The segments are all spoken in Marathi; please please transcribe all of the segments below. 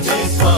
this one.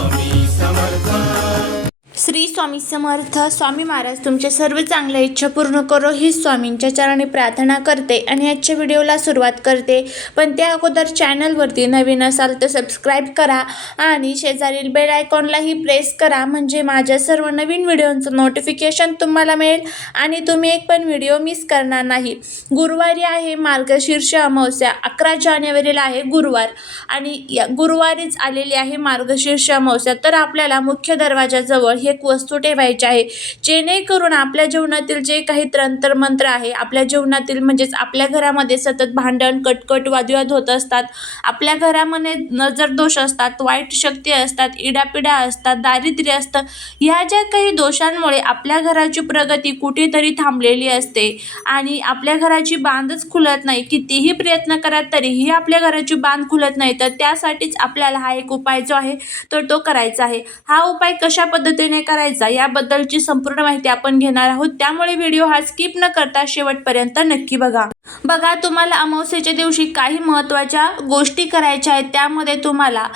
श्री स्वामी समर्थ. स्वामी महाराज तुमच्या सर्व चांगल्या इच्छा पूर्ण करो. ही स्वामींच्या चरणी प्रार्थना करते आणि आजच्या व्हिडिओला सुरुवात करते. पण त्या अगोदर चॅनलवरती नवीन असाल तर सबस्क्राईब करा आणि शेजारील बेल आयकॉनलाही प्रेस करा. म्हणजे माझ्या सर्व नवीन व्हिडिओंचं नोटिफिकेशन तुम्हाला मिळेल आणि तुम्ही एक पण व्हिडिओ मिस करणार नाही. गुरुवारी आहे मार्गशीर्ष अमावस्या. अकरा जानेवारीला आहे गुरुवार आणि या गुरुवारीच आलेली आहे मार्गशीर्ष अमावस्या. तर आपल्याला मुख्य दरवाजाजवळ हे एक वस्तू ठेवायची आहे. जेणेकरून आपल्या जीवनातील जे काही तंत्रमंत्र आहे आपल्या जीवनातील म्हणजेच आपल्या घरामध्ये सतत भांडण कटकट वादविवाद होत असतात. आपल्या घरामध्ये नजर दोष असतात वाईट शक्ती असतात इडापिडा असतात दारिद्र्य असतं. ह्या ज्या काही दोषांमुळे आपल्या घराची प्रगती कुठेतरी थांबलेली असते आणि आपल्या घराची बांधच खुलत नाही. कितीही प्रयत्न करा तरीही आपल्या घराची बांध खुलत नाही. तर त्यासाठीच आपल्याला हा एक उपाय जो आहे तर तो करायचा आहे. हा उपाय कशा पद्धतीने करायचा याबद्दलची संपूर्ण माहिती आपण घेणार आहोत. त्यामुळे व्हिडिओ हा स्किप न करता शेवटपर्यंत नक्की बघा. बघा तुम्हाला अमावस्येच्या दिवशी काही महत्त्वाच्या गोष्टी करायच्या आहेत. त्यामध्ये तुम्हाला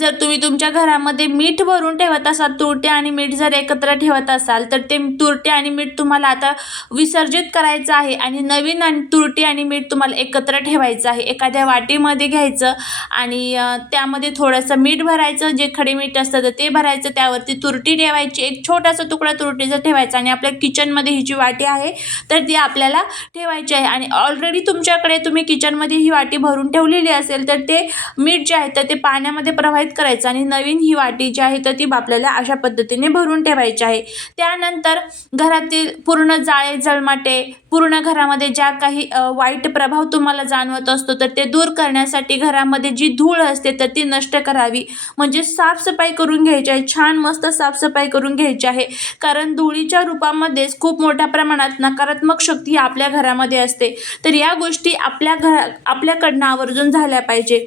जर तुम्ही तुमच्या घरामध्ये मीठ भरून ठेवत असाल तुरटे आणि मीठ जर एकत्र ठेवत असाल तर ते तुरटे आणि मीठ तुम्हाला आता विसर्जित करायचं आहे आणि नवीन आणि तुरटी आणि मीठ तुम्हाला एकत्र ठेवायचं आहे. एखाद्या वाटीमध्ये घ्यायचं आणि त्यामध्ये थोडंसं मीठ भरायचं जे खडे मीठ असतं तर ते भरायचं. त्यावरती तुरटी ठेवायची ठेवायची. एक छोटासा तुकडा तुरटीचा ठेवायचा आणि आपल्या किचनमध्ये ही जी वाटी आहे तर ती आपल्याला ठेवायची आहे. आणि ऑलरेडी तुमच्याकडे तुम्ही किचनमध्ये ही वाटी भरून ठेवलेली असेल तर ते मीठ जे आहे तर ते पाण्यामध्ये प्रवाहित करायचं आणि नवीन ही वाटी जी आहे तर ती आपल्याला अशा पद्धतीने भरून ठेवायची आहे. त्यानंतर घरातील पूर्ण जाळे जळमाटे पूर्ण घरामध्ये ज्या काही वाईट प्रभाव तुम्हाला जाणवत असतो तर ते दूर करण्यासाठी घरामध्ये जी धूळ असते तर ती नष्ट करावी. म्हणजे साफसफाई करून घ्यायची आहे. छान मस्त साफसफाई करून घ्यायची आहे. कारण धुळीच्या रूपामध्येच खूप मोठ्या प्रमाणात नकारात्मक शक्ती आपल्या घरामध्ये असते. तर या गोष्टी आपल्या घरा आपल्याकडनं आवर्जून झाल्या पाहिजे.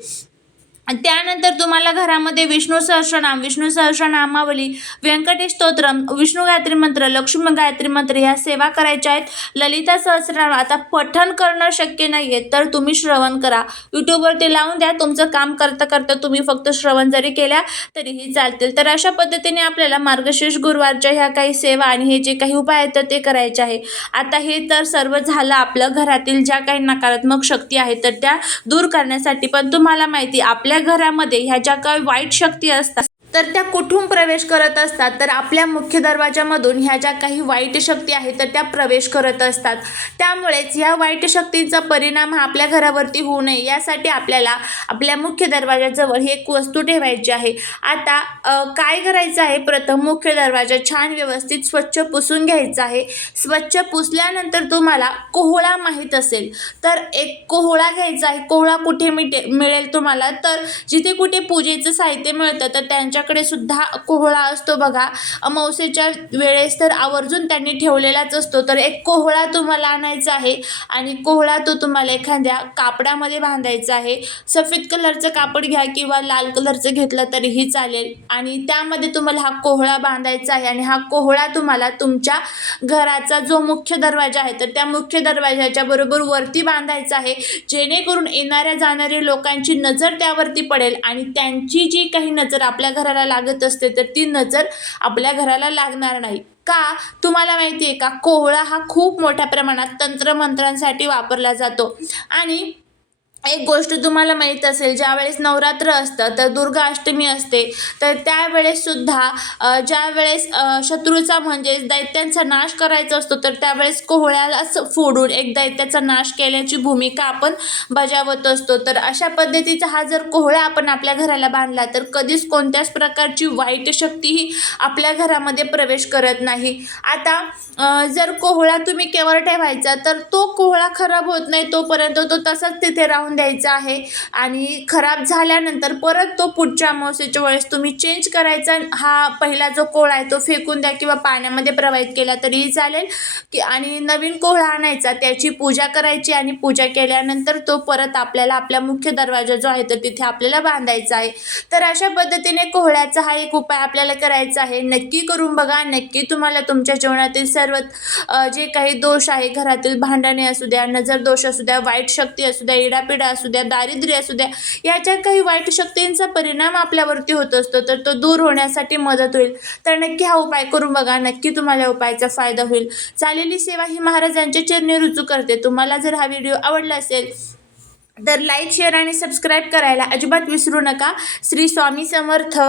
त्यानंतर तुम्हाला घरामध्ये विष्णू सहस्रनाम विष्णू सहस्रनामावली व्यंकटेश स्तोत्रम विष्णू गायत्री मंत्र लक्ष्मी गायत्री मंत्र ह्या सेवा करायच्या आहेत. ललिता सहस्रनाम आता पठण करणं शक्य नाही आहे तर तुम्ही श्रवण करा. यूट्यूबवरती लावून द्या तुमचं काम करता करता तुम्ही फक्त श्रवण जरी केल्या तरीही चालतील. तर अशा पद्धतीने आपल्याला मार्गशीर्ष गुरुवारच्या ह्या काही सेवा आणि हे जे काही उपाय आहेत तर ते करायचे आहे. आता हे तर सर्व झालं आपलं घरातील ज्या काही नकारात्मक शक्ती आहेत तर त्या दूर करण्यासाठी पण तुम्हाला माहिती आपल्या घरामध्ये ह्या ज्या काही वाईट शक्ती असतात तर त्या कुठून प्रवेश करत असतात? तर आपल्या मुख्य दरवाजामधून ह्या ज्या काही वाईट शक्ती आहेत तर त्या प्रवेश करत असतात. त्यामुळेच ह्या वाईट शक्तींचा परिणाम हा आपल्या घरावरती होऊ नये. यासाठी आपल्याला आपल्या मुख्य दरवाजाजवळ ही एक वस्तू ठेवायची आहे. आता काय करायचं आहे? प्रथम मुख्य दरवाजा छान व्यवस्थित स्वच्छ पुसून घ्यायचा आहे. स्वच्छ पुसल्यानंतर तुम्हाला कोहळा माहीत असेल. तर एक कोहळा घ्यायचा आहे. कोहळा कुठे मिटे मिळेल तुम्हाला? तर जिथे कुठे पूजेचं साहित्य मिळतं तर त्यांच्या त्यांच्याकडे सुद्धा कोहळा असतो बघा. अमावस्येच्या वेळेस तर आवर्जून त्यांनी ठेवलेलाच असतो. तर एक कोहळा तुम्हाला आणायचा आहे आणि कोहळा तो तुम्हाला एखाद्या कापडामध्ये बांधायचा आहे. सफेद कलरचं कापड घ्या किंवा लाल कलरचं घेतलं तरीही चालेल. आणि त्यामध्ये तुम्हाला हा कोहळा बांधायचा आहे आणि हा कोहळा तुम्हाला तुमच्या घराचा जो मुख्य दरवाजा आहे तर त्या मुख्य दरवाजाच्या बरोबर वरती बांधायचा आहे. जेणेकरून येणाऱ्या जाणाऱ्या लोकांची नजर त्यावरती पडेल आणि त्यांची जी काही नजर आपल्या घराला लागत असते तर ती नजर आपल्या घराला लागणार नाही. का? तुम्हाला माहिती आहे का? कोहळा हा खूप मोठ्या प्रमाणात तंत्रमंत्रांसाठी वापरला जातो. आणि एक गोष्ट तुम्हाला माहीत असेल ज्यावेळेस नवरात्र असतं तर दुर्गा अष्टमी असते. तर त्यावेळेससुद्धा ज्यावेळेस शत्रूचा म्हणजेच दैत्यांचा नाश करायचा असतो तर त्यावेळेस कोहळ्यालाच फोडून एक दैत्याचा नाश केल्याची भूमिका आपण बजावत असतो. तर अशा पद्धतीचा हा जर कोहळा आपण आपल्या घराला बांधला तर कधीच कोणत्याच प्रकारची वाईट शक्ती ही आपल्या घरामध्ये प्रवेश करत नाही. आता जर कोहळा तुम्ही केवळ ठेवायचा तर तो कोहळा खराब होत नाही तोपर्यंत तो तसाच तिथे राहून द्यायचा आहे. आणि खराब झाल्यानंतर परत तो पुढच्या अमावस्येच्या वेळेस तुम्ही चेंज करायचा हा पहिला जो कोहळा आहे तो फेकून द्या किंवा पाण्यामध्ये प्रवाहित केला तरीही चालेल. की आणि नवीन कोहळा आणायचा त्याची पूजा करायची आणि पूजा केल्यानंतर तो परत आपल्याला आपल्या मुख्य दरवाजा जो आहे तर तिथे आपल्याला बांधायचा आहे. तर अशा पद्धतीने कोहळ्याचा हा एक उपाय आपल्याला करायचा आहे. नक्की करून बघा. नक्की तुम्हाला तुमच्या जीवनातील सर्व जे काही दोष आहे घरातील भांडणे असू द्या नजर दोष असू द्या वाईट शक्ती असू द्या इडापिडा छळ असू द्या दारिद्र्य असू द्या याच्या काही वाईट शक्तींचा परिणाम आपल्यावरती होत असतो तर तो दूर होण्यासाठी मदत होईल. तर नक्की हा उपाय करून बघा नक्की तुम्हाला उपायाचा फायदा होईल. चालेली सेवा ही महाराजांच्या चरणी रुजू करते. तुम्हाला जर हा व्हिडिओ आवडला असेल तर लाईक शेअर आणि सबस्क्राईब करायला अजिबात विसरू नका. श्री स्वामी समर्थ.